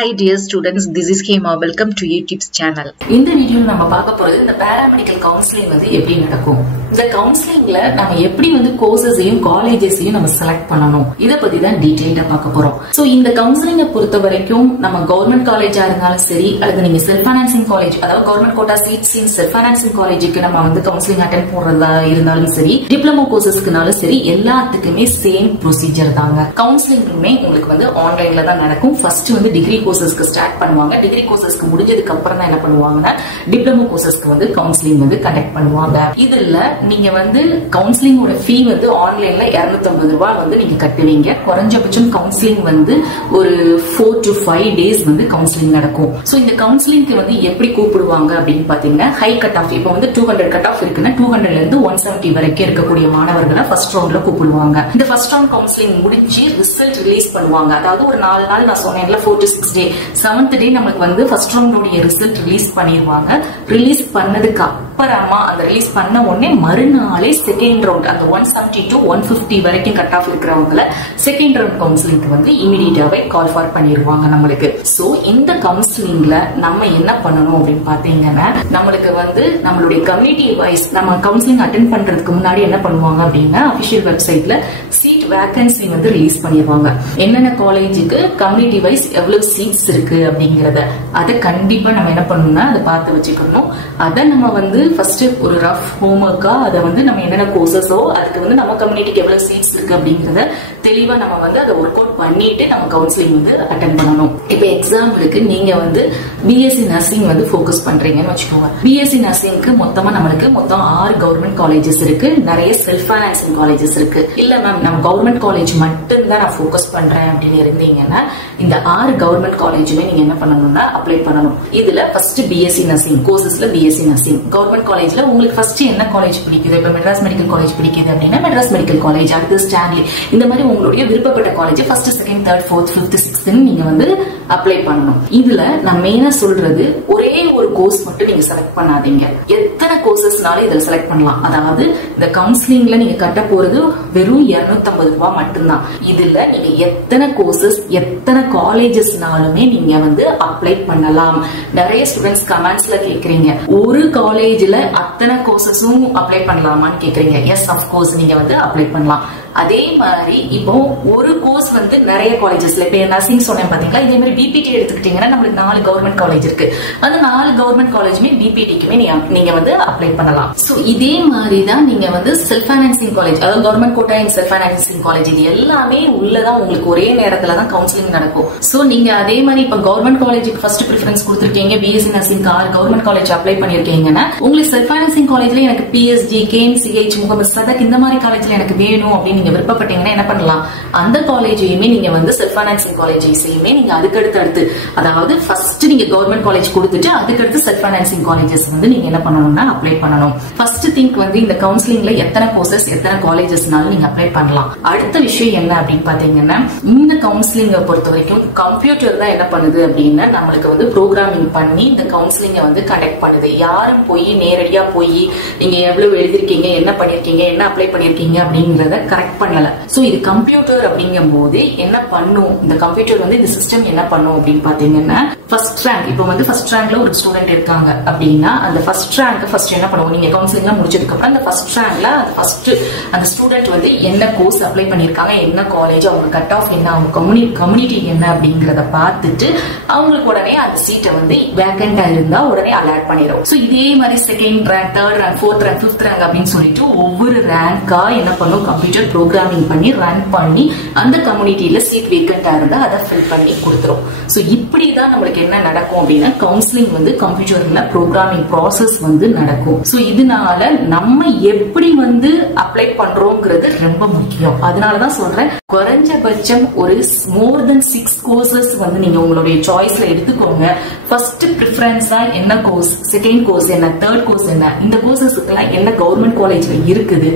Hi dear students, this is Hema. Welcome to YouTube's channel. இந்த வீடியோல நம்ம பார்க்க போறது இந்த பாராமெடிக்கல் கவுன்சிலிங் வந்து எப்படி நடக்கும். இந்த கவுன்சிலிங்ல நம்ம எப்படி வந்து கோர்சஸையும் காலேஜஸையும் நம்ம செலக்ட் பண்ணணும். இத பத்தி தான் டீடைலா பார்க்க போறோம். சோ இந்த கவுன்சிலிங்கை பொறுத்த வரைக்கும் நம்ம கவர்மெண்ட் காலேஜா இருந்தாலும் சரி அல்லது நீங்க செல்ஃப் ஃபைனான்சிங் காலேஜ் அதாவது government quota seats in self financing காலேஜுக்கு நம்ம வந்து கவுன்சிலிங் அட்டெண்ட் போறதா இருந்தாலும் சரி டிப்ளமோ கோர்சஸ்க்குனாலும் சரி எல்லாத்துக்குமே சேம் ப்ரொசீஜர் தாங்க. கவுன்சிலிங்குமே உங்களுக்கு வந்து ஆன்லைன்ல தான் நடக்கும். ஃபர்ஸ்ட் வந்து டிகிரி கோர்சஸ்க்கு ஸ்டார்ட் பண்ணுவாங்க. டிகிரி கோர்சஸ்க்கு முடிஞ்சதுக்கு அப்புறம் தான் என்ன பண்ணுவாங்கன்னா டிப்ளமோ கோர்சஸ்க்கு வந்து கவுன்சிலிங் வந்து கண்டக்ட் பண்ணுவாங்க. இதுல நீங்க வந்து கவுன்சிலிங்கோட ஃபீ வந்து ஆன்லைன்ல 250 ரூபாய் வந்து நீங்க கட்டுவீங்க. குறைஞ்சபட்சம் கவுன்சிலிங் வந்து ஒரு 4 to 5 டேஸ் வந்து கவுன்சிலிங் நடக்கும். சோ இந்த கவுன்சிலிங்க்கு வந்து எப்படி கூப்பிடுவாங்க அப்படின்னு பாத்தீங்கன்னா ஹை கட் ஆஃப் இப்போ வந்து 200 கட் ஆஃப் இருக்குன்னா 200ல இருந்து 170 வரைக்கும் இருக்கக்கூடிய மாணவர்களை ஃபர்ஸ்ட் ரவுண்ட்ல கூப்பிடுவாங்க. இந்த ஃபர்ஸ்ட் ரவுண்ட் கவுன்சிலிங் முடிஞ்சு ரிசல்ட் ரிலீஸ் பண்ணுவாங்க. அதாவது ஒரு 4 நாள் நான் சொன்னேன்ல 4 to 6 டே 7th டே நமக்கு வந்து ஃபர்ஸ்ட் ரவுண்டோட ரிசல்ட் ரிலீஸ் பண்ணிடுவாங்க. ரிலீஸ் பண்ணதுக்கு அப்புறமா அந்த ரிலீஸ் பண்ண உடனே மறுநாளே செகண்ட் ரவுண்ட் அந்த 170 to 150 வரைக்கும் கட் ஆஃப் இருக்கிறவங்கள செகண்ட் ரவுண்ட் கவுன்சிலிங்க்கு வந்து இமிடியேட்டாவே கால் ஃபார் பண்ணிடுவாங்க நம்மளுக்கு. சோ இந்த கவுன்சிலிங்ல நம்ம என்ன பண்ணணும் அப்படின்னு பாத்தீங்கன்னா நம்மளுக்கு வந்து நம்மளுடைய கம்யூனிட்டி வைஸ் நம்ம கவுன்சிலிங் அட்டெண்ட் பண்றதுக்கு முன்னாடி என்ன பண்ணுவாங்க அப்படின்னா அபிஷியல் வெப்சைட்ல சீட் வேகன்சி வந்து ரிலீஸ் பண்ணிடுவாங்க. என்னென்ன காலேஜுக்கு கம்யூனிட்டி வைஸ் எவ்வளவு சீட்ஸ் இருக்கு அப்படிங்கறத அதை கண்டிப்பா நம்ம என்ன பண்ணணும்னா அதை பார்த்து வச்சுக்கணும். அதை நம்ம வந்து ஃபர்ஸ்ட் ஒரு ரஃப் ஹோம்ஒர்க்கா அதை வந்து நம்ம என்னென்ன கோர்சஸோ அதுக்கு வந்து நம்ம கம்யூனிட்டிக்கு எவ்வளவு சீட்ஸ் இருக்கு அப்படிங்கறத தெளிவா நம்ம வந்து அதை ஒர்க் அவுட் பண்ணிட்டு நம்ம கவுன்சிலிங் வந்து அட்டெண்ட் பண்ணணும். இப்ப எக்ஸாம்பிளுக்கு நீங்க வந்து பிஎஸ்சி நர்சிங் வந்து ஃபோக்கஸ் பண்றீங்கன்னு வச்சுக்கோங்க. பிஎஸ்சி நர்சிங்க்கு மொத்தமா நம்மளுக்கு மொத்தம் 6 கவர்மெண்ட் காலேஜஸ் இருக்கு, நிறைய செல்ஃப் ஃபைனான்சிங் காலேஜஸ் இருக்கு. இல்ல மேம் நம்ம கவர்மெண்ட் காலேஜ் மட்டும் தான் நான் ஃபோக்கஸ் பண்றேன் அப்படின்னு இருந்தீங்கன்னா இந்த 6 கவர்மெண்ட் காலேஜுமே நீங்க என்ன பண்ணணும்னா அப்ளை பண்ணணும். இதுல ஃபர்ஸ்ட் பிஎஸ்சி நர்சிங் கோர்சஸ்ல பிஎஸ்சி நர்சிங் கவர்மெண்ட் காலேஜ்ல உங்களுக்கு ஃபர்ஸ்ட் என்ன காலேஜ் பிடிக்குது, இப்ப மெட்ராஸ் மெடிக்கல் காலேஜ் பிடிக்குது அப்படின்னா மெட்ராஸ் மெடிக்கல் காலேஜ், அடுத்து ஸ்டான்லி, இந்த மாதிரி உங்களுடைய விருப்பப்பட்ட college first second third fourth fifth சிக்ஸ்த்னு நீங்க வந்து அப்ளை பண்ணணும். இதுல நான் மெயினா சொல்றது ஒரே ஒரு கோர்ஸ் மட்டும் நீங்க செலக்ட் பண்ணாதீங்க. எத்தனை கோர்சஸ்னாலும் இதுல செலக்ட் பண்ணலாம். அதாவது இந்த கவுன்சிலிங்ல நீங்க கட்ட போறது வெறும் 250 ரூபாய் மட்டும்தான். இதுல நீங்க எத்தனை கோர்சஸ் எத்தனை காலேஜஸ்னாலுமே நீங்க வந்து அப்ளை பண்ணலாம். நிறைய ஸ்டூடெண்ட்ஸ் கமெண்ட்ஸ்ல கேக்குறீங்க ஒரு காலேஜ்ல அத்தனை கோர்சஸும் அப்ளை பண்ணலாமான்னு கேக்குறீங்க. எஸ் அஃப்கோர்ஸ் நீங்க வந்து அப்ளை பண்ணலாம். அதே மாதிரி இப்போ ஒரு கோர்ஸ் வந்து நிறைய காலேஜஸ்ல இப்ப நர்சிங் சொன்னேன் பாத்தீங்களா, இதே மாதிரி பிபிடி எடுத்துக்கிட்டீங்கன்னா நம்மளுக்கு 4 கவர்மெண்ட் காலேஜ் இருக்கு. அந்த 4 கவர்மெண்ட் காலேஜுமே பிபிடிக்குமே நீங்க வந்து அப்ளை பண்ணலாம். சோ இதே மாதிரிதான் நீங்க வந்து செல்ஃப் ஃபைனான்சிங் காலேஜ் அதாவது government quota in self financing college இது எல்லாமே உள்ளதான் உங்களுக்கு ஒரே நேரத்துல தான் கவுன்சிலிங் நடக்கும். சோ நீங்க அதே மாதிரி இப்ப கவர்மெண்ட் காலேஜுக்கு ஃபர்ஸ்ட் ப்ரிஃபரன்ஸ் கொடுத்துருக்கீங்க, BSc nursing 6 government college apply பண்ணிருக்கீங்கன்னா உங்களுக்கு செல்ஃப் ஃபைனான்சிங் காலேஜ்ல எனக்கு பிஎஸ்ஜி கேஎம்சிஹெச் முகமது சதக் இந்த மாதிரி காலேஜ்ல எனக்கு வேணும் அப்படின்னு நீங்க விருப்பப்பட்டீங்கன்னா என்ன பண்ணலாம், அந்த காலேஜையுமே நீங்க வந்து செல்ஃப் ஃபைனான்சிங் காலேஜையுமே நீங்க அதுக்கடுத்து அதாவது ஃபர்ஸ்ட் நீங்க கவர்மெண்ட் காலேஜ் கொடுத்துட்டு அதுக்கடுத்து செல்ஃப் ஃபைனான்சிங் காலேஜஸ் வந்து நீங்க என்ன பண்ணணும்னா அப்ளை பண்ணணும். ஃபர்ஸ்ட் திங்க் வந்து இந்த கவுன்சிலிங்ல எத்தனை கோர்சஸ் எத்தனை காலேஜஸ்னாலும் நீங்க அப்ளை பண்ணலாம். அடுத்த விஷயம் என்ன அப்படின்னு பாத்தீங்கன்னா இந்த கவுன்சிலிங்கை பொறுத்த வரைக்கும் கம்ப்யூட்டர் தான் என்ன பண்ணுது அப்படின்னா நம்மளுக்கு வந்து ப்ரோக்ராமிங் பண்ணி இந்த கவுன்சிலிங்கை வந்து கண்டக்ட் பண்ணுது. யாரும் போய் நேரடியா போய் நீங்க எவ்வளவு எழுதிருக்கீங்க என்ன பண்ணிருக்கீங்க என்ன அப்ளை பண்ணிருக்கீங்க அப்படிங்கறத கரெக்ட் பண்ணல. சோ இது கம்ப்யூட்டர் அப்படிங்கும் போது என்ன பண்ணும், இந்த கம்ப்யூட்டர் வந்து இந்த சிஸ்டம் என்ன பண்ணும் அப்படின்னு பாத்தீங்கன்னா ஃபர்ஸ்ட் ரேங்க் இப்போ வந்து ஃபர்ஸ்ட் ரேங்க்ல ஒரு ஸ்டூடெண்ட் இருக்காங்க அப்படின்னா அந்த ஃபர்ஸ்ட் ரேங்க் ஃபர்ஸ்ட் என்ன பண்ணுவோம், நீங்க கவுன்சிலிங்லாம் முடிச்சதுக்கு அப்புறம் அந்த ஃபர்ஸ்ட் ரேங்க்ல அந்த ஸ்டூடெண்ட் வந்து என்ன கோர்ஸ் அப்ளை பண்ணிருக்காங்க என்ன காலேஜ் அவங்க கட் ஆஃப் என்ன அவங்க கம்யூனிட்டி என்ன அப்படிங்கறத பார்த்துட்டு அவங்களுக்கு உடனே அந்த சீட்டை வந்து வேகண்டா இருந்தா உடனே அலாட் பண்ணிடும். சோ இதே மாதிரி second rank third rank fourth rank fifth rank அப்படின்னு சொல்லிட்டு ஒவ்வொரு ரேங்கா என்ன பண்ணும் கம்ப்யூட்டர் ப்ரோக்ராமிங் பண்ணி ரன் பண்ணி அந்த கம்யூனிட்டியில சீட் வேகண்டா இருந்தா அதை ஃபில் பண்ணி கொடுத்துரும். சோ இப்படிதான் நம்மளுக்கு என்ன நடக்கும் அப்படின்னா கவுன்சிலிங் வந்து கம்ப்யூட்டர்ல ப்ரோக்ராமிங் ப்ராசஸ் வந்து நடக்கும். சோ இதனால நம்ம எப்படி வந்து அப்ளை பண்றோம்ங்கிறது ரொம்ப முக்கியம். அதனாலதான் சொல்றேன் குறைஞ்சபட்சம் ஒரு மோர் தென் 6 கோர்சஸ் வந்து நீங்க உங்களுடைய சாய்ஸ்ல எடுத்துக்கோங்க. ஃபர்ஸ்ட் ப்ரிஃபரன்ஸா என்ன கோர்ஸ், செகண்ட் கோர்ஸ் என்ன, தேர்ட் கோர்ஸ் என்ன, இந்த கோர்சஸ்க்கு எல்லாம் என்ன கவர்மெண்ட் காலேஜ்ல இருக்குது,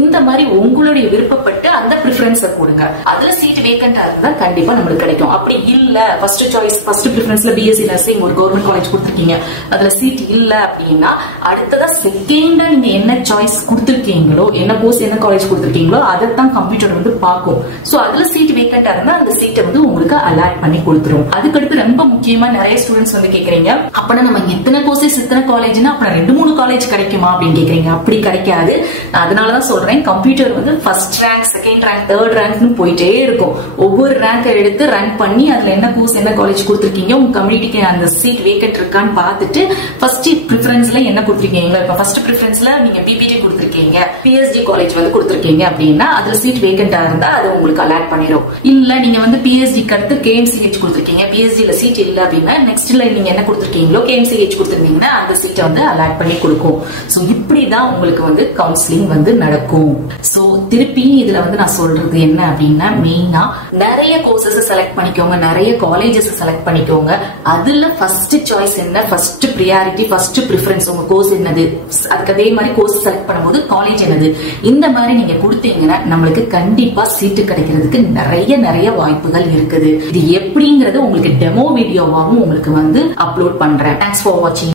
இந்த மாதிரி உங்களுடைய விருப்ப விருப்பப்பட்டு அந்த ப்ரிஃபரன்ஸை கொடுங்க. அதுல சீட் வேக்கண்டா இருந்தா கண்டிப்பா நம்மளுக்கு கிடைக்கும். அப்படி இல்ல ஃபர்ஸ்ட் சாய்ஸ் ஃபர்ஸ்ட் ப்ரிஃபரன்ஸ்ல பிஎஸ்சி நர்சிங் ஒரு கவர்மெண்ட் காலேஜ் கொடுத்திருக்கீங்க, அதுல சீட் இல்ல அப்படின்னா அடுத்ததா செகண்டா நீங்க என்ன சாய்ஸ் கொடுத்திருக்கீங்களோ, என்ன கோர்ஸ் என்ன காலேஜ் கொடுத்திருக்கீங்களோ அதைத்தான் கம்ப்யூட்டர் வந்து பார்க்கும். சோ அதுல சீட் வேக்கண்டா இருந்தா அந்த சீட்டை வந்து உங்களுக்கு அலாட் பண்ணி கொடுத்துரும். அதுக்கடுத்து ரொம்ப முக்கியமா நிறைய ஸ்டூடெண்ட்ஸ் வந்து கேக்குறீங்க, அப்பனா நம்ம எத்தனை கோர்சஸ் எத்தனை காலேஜ்னா அப்புறம் 2-3 காலேஜ் கிடைக்குமா அப்படின்னு கேக்குறீங்க. அப்படி கிடைக்காது. அதனாலதான் சொல்றேன், கம்ப்யூட்டர் வந்து first rank, second rank, third ரேங்க்னு போயிட்டே இருக்கும். ஒவ்வொரு ரேங்கை எடுத்து ரேங்க் பண்ணி அதுல என்ன கோர்ஸ் என்ன காலேஜ் கொடுத்திருக்கீங்க, உங்க கம்யூனிட்டிக்கு அந்த சீட் வேக்கன்ட் இருக்கான்னு பார்த்துட்டு ஃபர்ஸ்ட் ப்ரிஃபரன்ஸ்ல என்ன கொடுத்திருக்கீங்க. இப்ப ஃபர்ஸ்ட் ப்ரிஃபரன்ஸ்ல நீங்க பிபிடி கொடுத்திருக்கீங்க, பிஎஸ்டி காலேஜ் வந்து கொடுத்திருக்கீங்க அப்படின்னா அதுல சீட் வேக்கண்டா இருந்தா அது உங்களுக்கு அலாட் பண்ணிடும். இல்ல நீங்க வந்து பிஎஸ்டிக்கு அடுத்து கேஎம்சிஹெச் கொடுத்திருக்கீங்க, பிஎஸ்டில சீட் இல்ல அப்படின்னா நெக்ஸ்ட்ல நீங்க என்ன கொடுத்திருக்கீங்களோ கேஎம்சிஹெச் கொடுத்திருந்தீங்கன்னா அந்த சீட்டை வந்து அலாட் பண்ணி கொடுக்கும். சோ இப்படிதான் உங்களுக்கு வந்து கவுன்சிலிங் வந்து நடக்கும். சோ திருப்பி இதுல வந்து நான் சொல்றது என்ன அப்படின்னா, மெயினா நிறைய கோர்சஸ் செலக்ட் பண்ணிக்கோங்க, நிறைய காலேஜஸ் செலக்ட் பண்ணிக்கோங்க. அதுல ஃபர்ஸ்ட் சாய்ஸ் என்ன, ஃபர்ஸ்ட் பிரியாரிட்டி, ஃபர்ஸ்ட் ப்ரிஃபரன்ஸ் உங்க கோர்ஸ் என்னது, அதுக்கு அதே மாதிரி கோர்ஸ் செலக்ட் பண்ணும்போது காலேஜ் என்னது, இந்த மாதிரி நீங்க கொடுத்தீங்கன்னா நம்மளுக்கு கண்டிப்பா சீட்டு கிடைக்கிறதுக்கு நிறைய வாய்ப்புகள் இருக்குது. இது எப்படிங்கறது உங்களுக்கு டெமோ வீடியோவாவும் உங்களுக்கு வந்து அப்லோட் பண்றேன். தேங்க்ஸ் ஃபார் வாட்சிங்.